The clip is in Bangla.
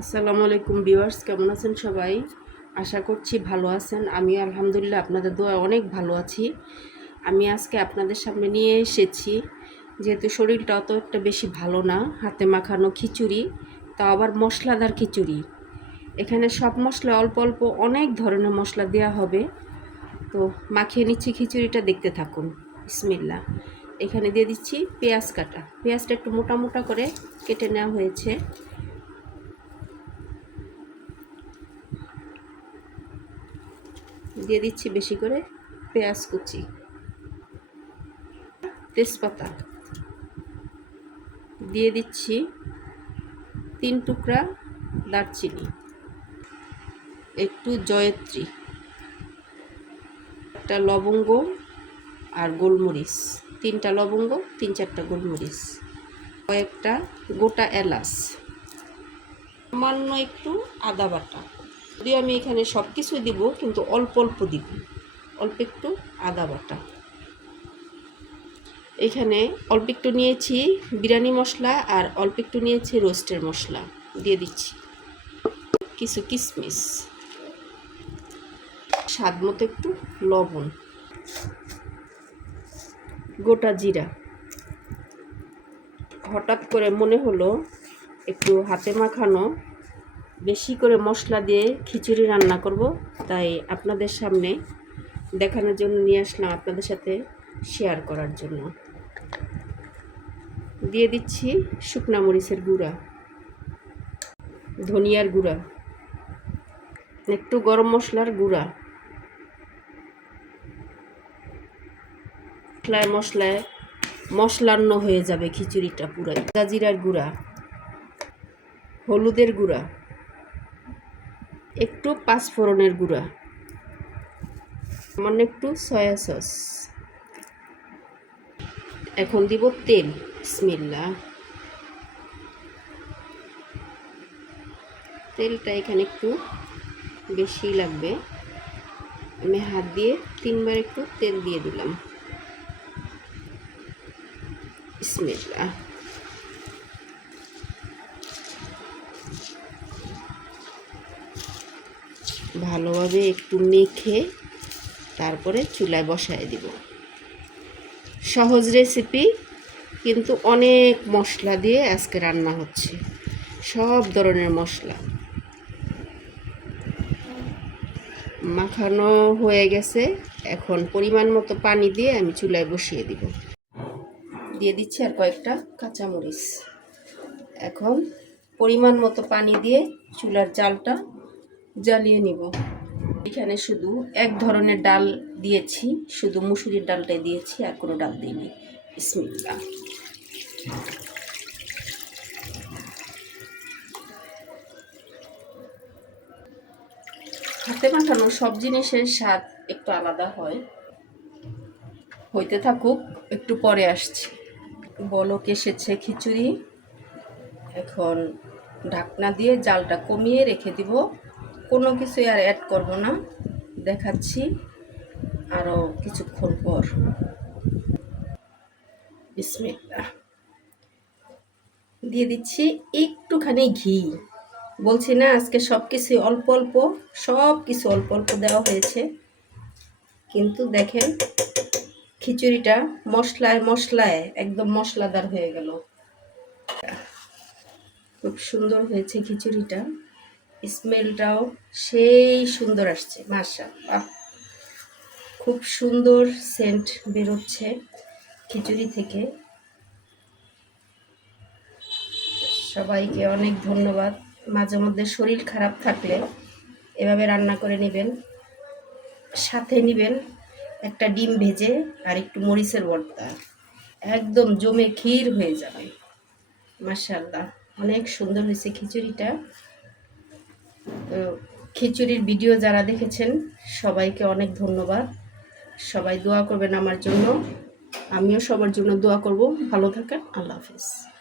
আসসালামু আলাইকুম ভিউয়ার্স, কেমন আছেন সবাই? আশা করছি ভালো আছেন। আমি আলহামদুলিল্লাহ আপনাদের দোয়া অনেক ভালো আছি। আমি আজকে আপনাদের সামনে নিয়ে এসেছি। যেহেতু শরীরটা অত একটা বেশি ভালো না, হাতে মাখানো খিচুড়ি তা আবার মশলাদার খিচুড়ি। এখানে সব মশলা অল্প অল্প অনেক ধরনের মশলা দেওয়া হবে। তো মাখিয়ে নিচ্ছি খিচুড়িটা, দেখতে থাকুন। বিসমিল্লা এখানে দিয়ে দিচ্ছি পেঁয়াজ কাটা। পেঁয়াজটা একটু মোটা মোটা করে কেটে নেওয়া হয়েছে। দিয়ে দিচ্ছি বেশি করে পেঁয়াজ কুচি। তেজপাতা। দিয়ে দিচ্ছি তিন টুকরা দারচিনি। একটু জয়ত্রী। একটা লবঙ্গ আর গোলমরিচ। তিনটা লবঙ্গ, তিন চারটা গোলমরিচ। কয়েকটা গোটা এলাচ। সামান্য একটু আদা বাটা। যদিও আমি এখানে সব কিছুই দিব, কিন্তু অল্প অল্প দিব। অল্প একটু আদা বাটা। এখানে অল্প একটু নিয়েছি বিরিয়ানি মশলা আর অল্প একটু নিয়েছি রোস্টের মশলা দিয়ে দিচ্ছি। কিছু কিশমিশ স্বাদ মতো একটু লবণ। গোটা জিরা। হঠাৎ করে মনে হলো একটু হাতে মাখানো বেশি করে মশলা দিয়ে খিচুড়ি রান্না করব। তাই আপনাদের সামনে দেখানোর জন্য নিয়ে আসলাম আপনাদের সাথে শেয়ার করার জন্য। দিয়ে দিচ্ছি শুকনা মরিচের গুঁড়া, ধনিয়ার গুঁড়া, একটু গরম মশলার গুঁড়া। মশলায় মশলায় মশলান্ন হয়ে যাবে খিচুড়িটা পুরাই। গাজিরার গুঁড়া, হলুদের গুঁড়া। একটু পাঁচফোড়নের গুঁড়া, সামান্য একটু সয়া সস। এখন দিব তেল স্মিল্লা তেলটা এখানে একটু বেশি লাগবে। আমি হাত দিয়ে তিনবার একটু তেল দিয়ে দিলাম। বিসমিল্লাহ ভালোভাবে একটু মেখে তারপরে চুলায় বসায় দিব। সহজ রেসিপি, কিন্তু অনেক মশলা দিয়ে আজকে রান্না হচ্ছে। সব ধরনের মশলা। মাখানো হয়ে গেছে। এখন পরিমাণ মতো পানি দিয়ে আমি চুলায় বসিয়ে দিব। দিয়ে দিচ্ছি আর কয়েকটা কাঁচামরিচ। এখন পরিমাণ মতো পানি দিয়ে চুলার জালটা জ্বালিয়ে নিব। এখানে শুধু এক ধরনের ডাল দিয়েছি, শুধু মুসুরির ডালটাই দিয়েছি, আর কোনো ডাল দিইনি। ইসমিল্লা হাতে মাখানো সব জিনিসের স্বাদ একটু আলাদা হয়। হইতে থাকুক, একটু পরে আসছি। বলক এসেছে খিচুড়ি। এখন ঢাকনা দিয়ে জালটা কমিয়ে রেখে দিব। কোনো কিছু আর অ্যাড করব না। দেখাচ্ছি আরও কিছুক্ষণ পর। বিসমিল্লাহ। দিয়ে দিচ্ছি একটুখানি ঘি। বলছি না, আজকে সব কিছু অল্প অল্প সব কিছু অল্প অল্প দেওয়া হয়েছে। কিন্তু দেখেন, খিচুড়িটা মশলায় মশলায় একদম মশলাদার হয়ে গেল। খুব সুন্দর হয়েছে খিচুড়িটা। স্মেলটাও সেই সুন্দর আসছে মাসা বাহ খুব সুন্দর সেন্ট বেরোচ্ছে খিচুড়ি থেকে। সবাইকে অনেক ধন্যবাদ। মাঝে মধ্যে শরীর খারাপ থাকলে এভাবে রান্না করে নেবেন, সাথে নেবেন একটা ডিম ভেজে আর একটু মরিচের ভর্তা একদম জমে ক্ষীর হয়ে যাবে মাসাল্লাহ অনেক সুন্দর হয়েছে খিচুড়িটা। তো খিচুড়ির ভিডিও যারা দেখেছেন, সবাইকে অনেক ধন্যবাদ। সবাই দোয়া করবেন আমার জন্য। আমিও সবার জন্য দোয়া করব। ভালো থাকেন। আল্লাহ হাফিজ।